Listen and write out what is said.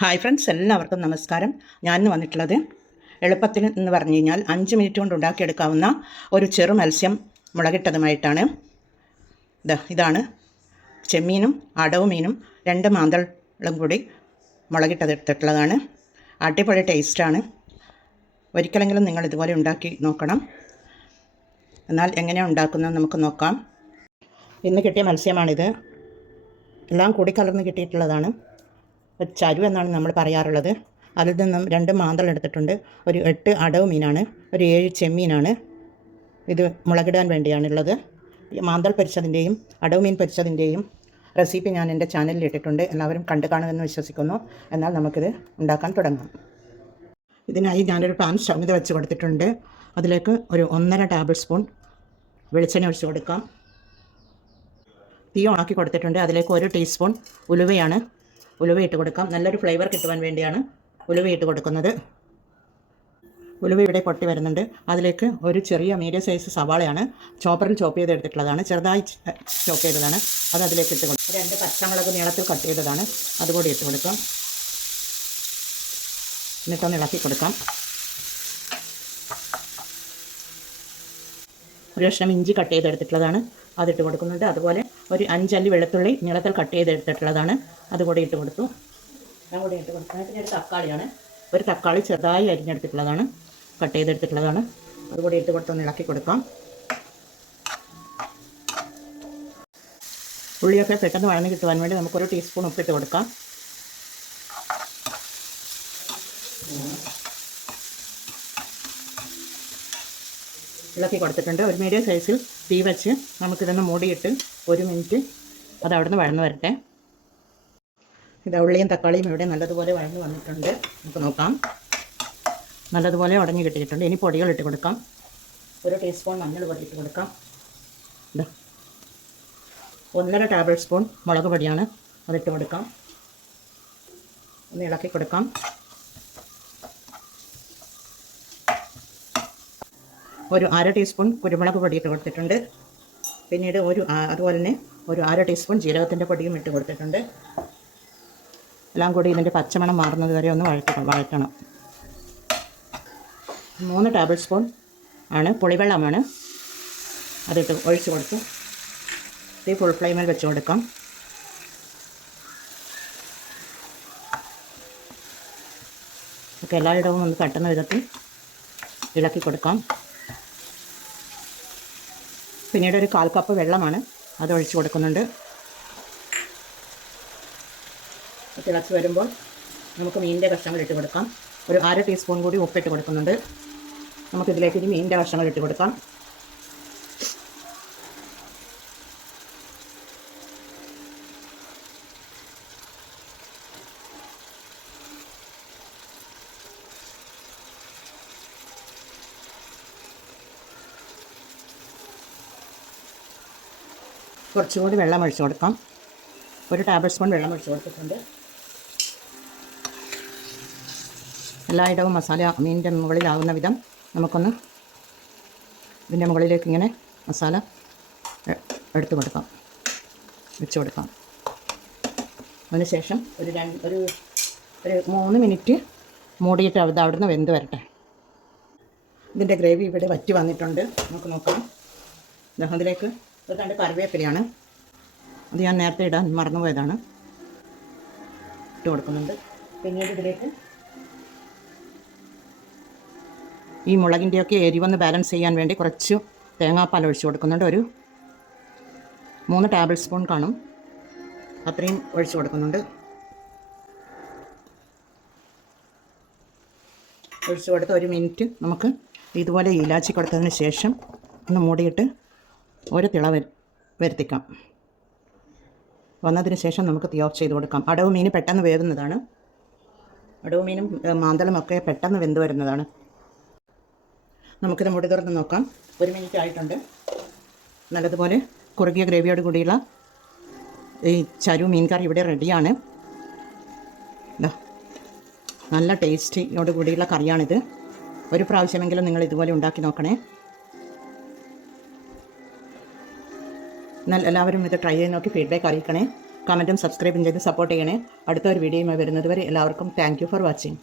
Hi friends, എല്ലാവർക്കും നമസ്കാരം. ഞാനിന്ന് വന്നിട്ടുള്ളത് എളുപ്പത്തിന് എന്ന് പറഞ്ഞു കഴിഞ്ഞാൽ 5 മിനിറ്റ് കൊണ്ട് ഉണ്ടാക്കിയെടുക്കാവുന്ന ഒരു ചെറു മത്സ്യം മുളകിട്ടതുമായിട്ടാണ്. ഇതാണ് ചെമ്മീനും അടവ് മീനും 2 മാന്തളും കൂടി മുളകിട്ടതെടുത്തിട്ടുള്ളതാണ്. അടിപൊളി ടേസ്റ്റാണ്. ഒരിക്കലെങ്കിലും നിങ്ങൾ ഇതുപോലെ ഉണ്ടാക്കി നോക്കണം. എന്നാൽ എങ്ങനെയാണ് ഉണ്ടാക്കുന്നത് നമുക്ക് നോക്കാം. ഇന്ന് കിട്ടിയ മത്സ്യമാണിത്. എല്ലാം കൂടി കലർന്ന് കിട്ടിയിട്ടുള്ളതാണ്. ചരു എന്നാണ് നമ്മൾ പറയാറുള്ളത്. അതിൽ നിന്നും 2 മാന്തൾ എടുത്തിട്ടുണ്ട്. ഒരു 8 അടവ് മീനാണ്. ഒരു 7 ചെമ്മീനാണ്. ഇത് മുളകിടാൻ വേണ്ടിയാണുള്ളത്. മാന്തൾ പൊരിച്ചതിൻ്റെയും അടവ് മീൻ പൊരിച്ചതിൻ്റെയും റെസിപ്പി ഞാൻ എൻ്റെ ചാനലിൽ ഇട്ടിട്ടുണ്ട്. എല്ലാവരും കണ്ടു കാണുമെന്ന് വിശ്വസിക്കുന്നു. എന്നാൽ നമുക്കിത് ഉണ്ടാക്കാൻ തുടങ്ങാം. ഇതിനായി ഞാനൊരു പാൻ സ്റ്റൗ మీద വെച്ച് കൊടുത്തിട്ടുണ്ട്. അതിലേക്ക് ഒരു 1.5 ടേബിൾ സ്പൂൺ വെളിച്ചെണ്ണ ഒഴിച്ച് കൊടുക്കാം. തീ ഓണാക്കി കൊടുത്തിട്ടുണ്ട്. അതിലേക്ക് 1 ടീസ്പൂൺ ഉലുവയിട്ട് കൊടുക്കാം. നല്ലൊരു ഫ്ലേവർ കിട്ടുവാൻ വേണ്ടിയാണ് ഉലുവയിട്ട് കൊടുക്കുന്നത്. ഉലുവ ഇവിടെ പൊട്ടി വരുന്നുണ്ട്. അതിലേക്ക് ഒരു ചെറിയ മീഡിയം സൈസ് സവാളയാണ് ചോപ്പറിൽ ചോപ്പ് ചെയ്തെടുത്തിട്ടുള്ളതാണ്. ചെറുതായി ചോപ്പ് ചെയ്തതാണ്. അത് അതിലേക്ക് ഇട്ട് കൊടുക്കും. 2 പച്ചമുളക് നീളത്തിൽ കട്ട് ചെയ്തതാണ്. അതുകൂടി ഇട്ട് കൊടുക്കാം. എന്നിട്ടൊന്ന് ഇളക്കി കൊടുക്കാം. ഒരു കഷ്ണം ഇഞ്ചി കട്ട് ചെയ്തെടുത്തിട്ടുള്ളതാണ്. അതിട്ട് കൊടുക്കുന്നുണ്ട്. അതുപോലെ ഒരു 5 അല്ലി വെളുത്തുള്ളി നീളത്തിൽ കട്ട് ചെയ്തെടുത്തിട്ടുള്ളതാണ്. അതുകൂടി ഇട്ട് കൊടുത്തു. അതുകൂടി ഇട്ട് കൊടുക്കുന്നത്. പിന്നെ ഒരു തക്കാളിയാണ്. ഒരു തക്കാളി ചെറുതായി അരിഞ്ഞെടുത്തിട്ടുള്ളതാണ്. കട്ട് ചെയ്തെടുത്തിട്ടുള്ളതാണ്. അതുകൂടി ഇട്ട് കൊടുത്തൊന്ന് ഇളക്കി കൊടുക്കാം. ഉള്ളിയൊക്കെ പെട്ടെന്ന് വഴന്ന് കിട്ടുവാൻ വേണ്ടി നമുക്കൊരു ടീസ്പൂൺ ഉപ്പിട്ട് കൊടുക്കാം. ഇളക്കി കൊടുത്തിട്ടുണ്ട്. ഒരു മീഡിയം സൈസിൽ തീ വെച്ച് നമുക്കിതൊന്ന് മൂടിയിട്ട് 1 മിനിറ്റ് അത് അവിടെ നിന്ന് വഴന്ന് വരട്ടെ. ഇത് ഉള്ളിയും തക്കാളിയും ഇവിടെ നല്ലതുപോലെ വഴന്ന് വന്നിട്ടുണ്ട്. നമുക്ക് നോക്കാം. നല്ലതുപോലെ ഉടഞ്ഞ് കിട്ടിയിട്ടുണ്ട്. ഇനി പൊടികൾ ഇട്ട് കൊടുക്കാം. 1 ടീസ്പൂൺ മഞ്ഞൾ പൊടി ഇട്ട് കൊടുക്കാം. 1.5 ടേബിൾ സ്പൂൺ മുളക് പൊടിയാണ്. അതിട്ട് കൊടുക്കാം. ഒന്ന് ഇളക്കി കൊടുക്കാം. ഒരു 1/2 ടീസ്പൂൺ കുരുമുളക് പൊടി ഇട്ട് കൊടുത്തിട്ടുണ്ട്. പിന്നീട് അതുപോലെ തന്നെ ഒരു 1/2 ടീസ്പൂൺ ജീരകത്തിൻ്റെ പൊടിയും ഇട്ട് കൊടുത്തിട്ടുണ്ട്. എല്ലാം കൂടി ഇതിൻ്റെ പച്ചമണം മാറുന്നത് വരെ ഒന്ന് വഴറ്റണം. 3 ടേബിൾ സ്പൂൺ ആണ് പുളിവെള്ളമാണ്. അതിട്ട് ഒഴിച്ച് കൊടുത്ത് തീ ഫുൾ ഫ്ലെയിമിൽ വെച്ച് കൊടുക്കാം. ഒക്കെ എല്ലായിടവും ഒന്ന് തട്ടുന്ന വിധത്തിൽ ഇളക്കി കൊടുക്കാം. പിന്നീട് ഒരു 1/4 കപ്പ് വെള്ളമാണ്. അത് ഒഴിച്ച് കൊടുക്കുന്നുണ്ട്. തിളച്ച് വരുമ്പോൾ നമുക്ക് മീനിൻ്റെ കഷ്ണങ്ങൾ ഇട്ട് കൊടുക്കാം. ഒരു 1/2 ടീസ്പൂൺ കൂടി ഉപ്പിട്ട് കൊടുക്കുന്നുണ്ട്. നമുക്കിതിലേക്ക് ഇനി മീനിൻ്റെ കഷ്ണങ്ങൾ ഇട്ട് കൊടുക്കാം. കുറച്ചുകൂടി വെള്ളം ഒഴിച്ച് കൊടുക്കാം. 1 ടേബിൾ സ്പൂൺ വെള്ളം ഒഴിച്ച് കൊടുത്തിട്ടുണ്ട്. എല്ലായിടവും മസാല മീനിൻ്റെ മുകളിലാവുന്ന വിധം നമുക്കൊന്ന് ഇതിൻ്റെ മുകളിലേക്ക് ഇങ്ങനെ മസാല എടുത്ത് കൊടുക്കാം, വെച്ച് കൊടുക്കാം. അതിനുശേഷം ഒരു 3 മിനിറ്റ് മൂടിയിട്ട് അത് അവിടുന്ന് വെന്ത് വരട്ടെ. ഇതിൻ്റെ ഗ്രേവി ഇവിടെ വറ്റി വന്നിട്ടുണ്ട്. നമുക്ക് നോക്കാം. അതിലേക്ക് ഒരു 2 കറിവേപ്പിലയാണ്. അത് ഞാൻ നേരത്തെ ഇടാൻ മറന്നുപോയതാണ്. ഇട്ട് കൊടുക്കുന്നുണ്ട്. പിന്നീട് ഇതിലേക്ക് ഈ മുളകിൻ്റെയൊക്കെ എരിവൊന്ന് ബാലൻസ് ചെയ്യാൻ വേണ്ടി കുറച്ച് തേങ്ങാപ്പാൽ ഒഴിച്ച് കൊടുക്കുന്നുണ്ട്. ഒരു 3 ടേബിൾ സ്പൂൺ കാണും. അത്രയും ഒഴിച്ച് കൊടുക്കുന്നുണ്ട്. ഒഴിച്ച് കൊടുത്ത് 1 മിനിറ്റ് നമുക്ക് ഇതുപോലെ ഇലാച്ചി കൊടുത്തതിന് ശേഷം ഒന്ന് മൂടിയിട്ട് ഒരു തിള വരുത്തിക്കാം. വന്നതിന് ശേഷം നമുക്ക് തീ ഓഫ് ചെയ്ത് കൊടുക്കാം. അടവ് മീൻ പെട്ടെന്ന് വേവുന്നതാണ്. അടവ് മീനും മാന്തളും ഒക്കെ പെട്ടെന്ന് വെന്ത് വരുന്നതാണ്. നമുക്കിത് മുടി തുറന്ന് നോക്കാം. 1 മിനിറ്റ് ആയിട്ടുണ്ട്. നല്ലതുപോലെ കുറുകിയ ഗ്രേവിയോട് കൂടിയുള്ള ഈ ചരു മീൻ കറി ഇവിടെ റെഡിയാണ്. നല്ല ടേസ്റ്റിയോട് കൂടിയുള്ള കറിയാണിത്. ഒരു പ്രാവശ്യമെങ്കിലും നിങ്ങൾ ഇതുപോലെ ഉണ്ടാക്കി നോക്കണേ. എന്നാൽ എല്ലാവരും ഇത് ട്രൈ ചെയ്ത് നോക്കി ഫീഡ്ബാക്ക് അറിയിക്കണേ. കമൻറ്റും സബ്സ്ക്രൈബും ചെയ്ത് സപ്പോർട്ട് ചെയ്യണേ. അടുത്ത ഒരു വീഡിയോയുമായി വരുന്നത് വരെ എല്ലാവർക്കും താങ്ക് യു ഫോർ വാച്ചിങ്.